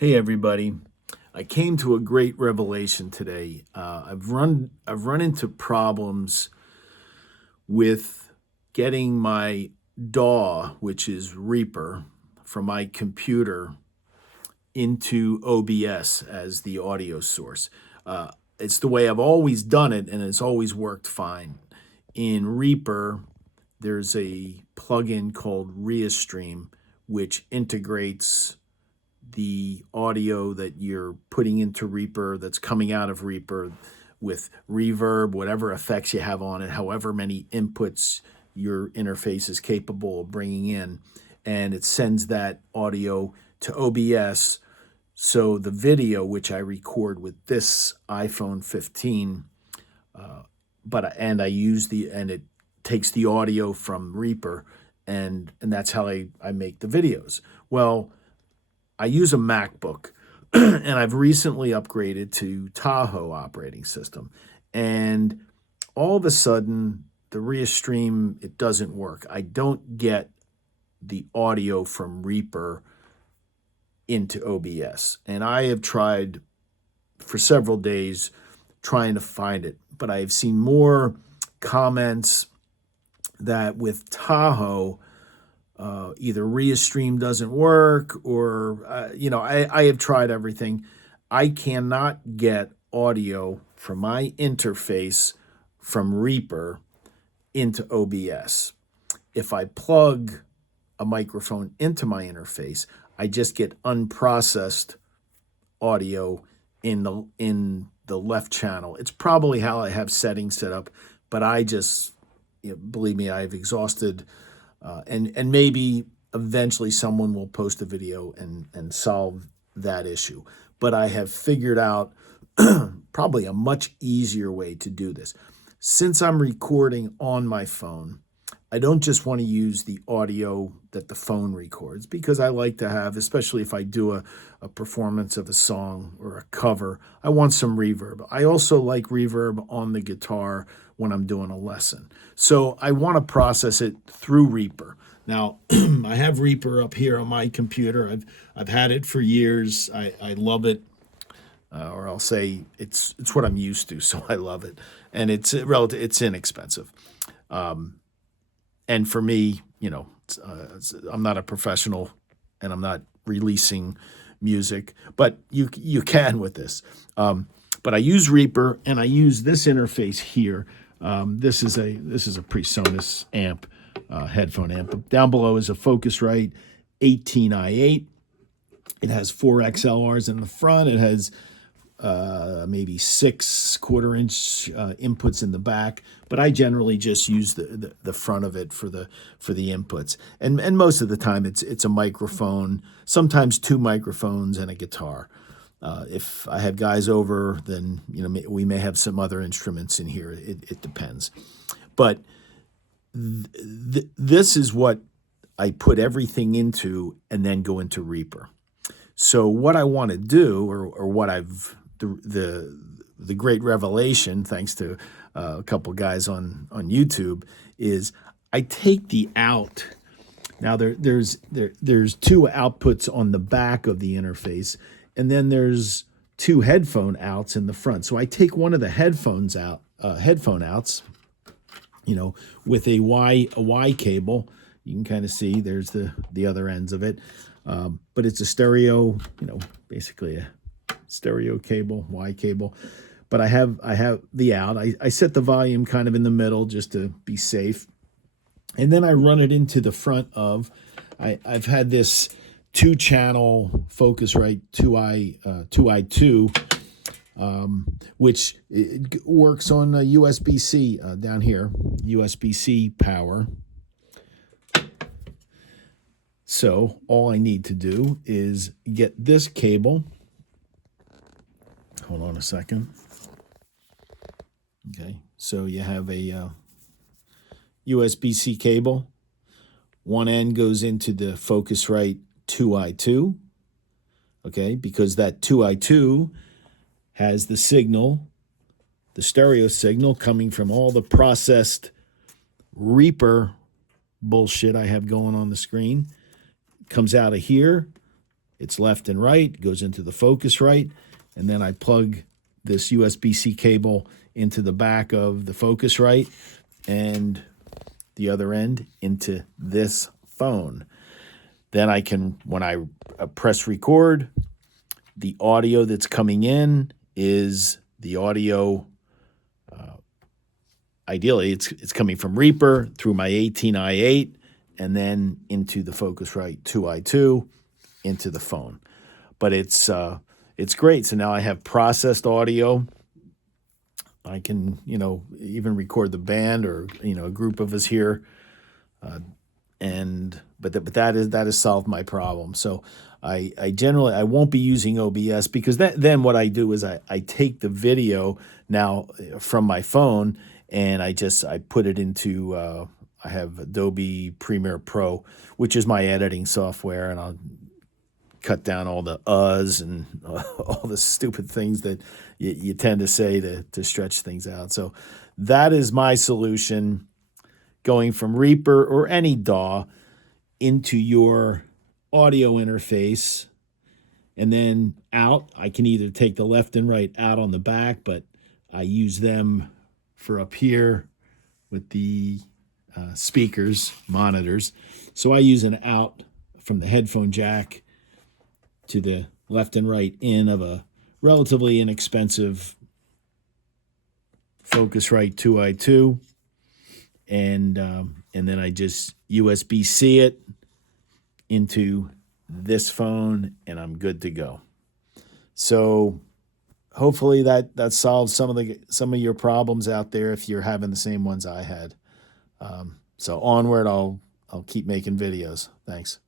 Hey everybody. I came to a great revelation today. I've run into problems with getting my DAW, which is Reaper, from my computer into OBS as the audio source. It's the way I've always done it, and it's always worked fine. In Reaper, there's a plugin called Restream, which integrates the audio that you're putting into Reaper, that's coming out of Reaper, with reverb, whatever effects you have on it, however many inputs your interface is capable of bringing in. And it sends that audio to OBS. So the video, which I record with this iPhone 15, and it takes the audio from Reaper, and that's how I make the videos. Well, I use a MacBook, and I've recently upgraded to Tahoe operating system. And all of a sudden, the Restream, it doesn't work. I don't get the audio from Reaper into OBS. And I have tried for several days trying to find it, but I've seen more comments that with Tahoe, either Restream doesn't work, or I have tried everything. I cannot get audio from my interface from Reaper into OBS. If I plug a microphone into my interface, I just get unprocessed audio in the left channel. It's probably how I have settings set up, but I just, believe me, I've exhausted, and maybe eventually someone will post a video and solve that issue. But I have figured out probably a much easier way to do this. Since I'm recording on my phone, I don't just want to use the audio that the phone records, because I like to have, especially if I do a performance of a song or a cover, I want some reverb. I also like reverb on the guitar when I'm doing a lesson. So I want to process it through Reaper. Now, I have Reaper up here on my computer. I've had it for years. I love it. Or I'll say it's what I'm used to, so I love it. And it's inexpensive. And for me, I'm not a professional, and I'm not releasing music, but you can with this. But I use Reaper, and I use this interface here. This is a PreSonus amp, headphone amp. Down below is a Focusrite 18i8. It has 4 XLRs in the front. It has maybe 6 quarter-inch inputs in the back, but I generally just use the front of it for the inputs. And most of the time it's a microphone, sometimes 2 microphones and a guitar. If I have guys over, then we may have some other instruments in here. It depends. But this is what I put everything into, and then go into Reaper. So what I want to do, or what I've the great revelation, thanks to a couple guys on YouTube, is I take the out. Now there's 2 outputs on the back of the interface, and then there's 2 headphone outs in the front. So I take one of the headphone outs, with a Y cable. You can kind of see there's the other ends of it. But it's a stereo, basically a stereo cable, Y cable. But I have the out. I set the volume kind of in the middle just to be safe. And then I run it into the front of, I've had this 2-channel Focusrite 2i2, which it works on USB-C down here, USB-C power. So all I need to do is get this cable. Hold on a second. Okay, so you have a USB-C cable. One end goes into the Focusrite 2i2, okay, because that 2i2 has the signal, the stereo signal, coming from all the processed Reaper bullshit I have going on the screen. Comes out of here, It's left and right, goes into the Focusrite, and then I plug this USB-C cable into the back of the Focusrite and the other end into this phone. Then I can, when I press record, the audio that's coming in is the audio. Ideally, it's coming from Reaper through my 18i8 and then into the Focusrite 2i2 into the phone. But it's great. So now I have processed audio. I can, even record the band or, a group of us here. But that has solved my problem. So I generally, I won't be using OBS because then what I do is I take the video now from my phone and I put it into, I have Adobe Premiere Pro, which is my editing software, and I'll cut down all the uhs and all the stupid things that you tend to say to stretch things out. So that is my solution, going from Reaper or any DAW into your audio interface and then out. I can either take the left and right out on the back, but I use them for up here with the speakers, monitors. So I use an out from the headphone jack to the left and right in of a relatively inexpensive Focusrite 2i2, and then I just USB-C it into this phone, and I'm good to go. So hopefully that solves some of your problems out there if you're having the same ones I had. So onward, I'll keep making videos. Thanks.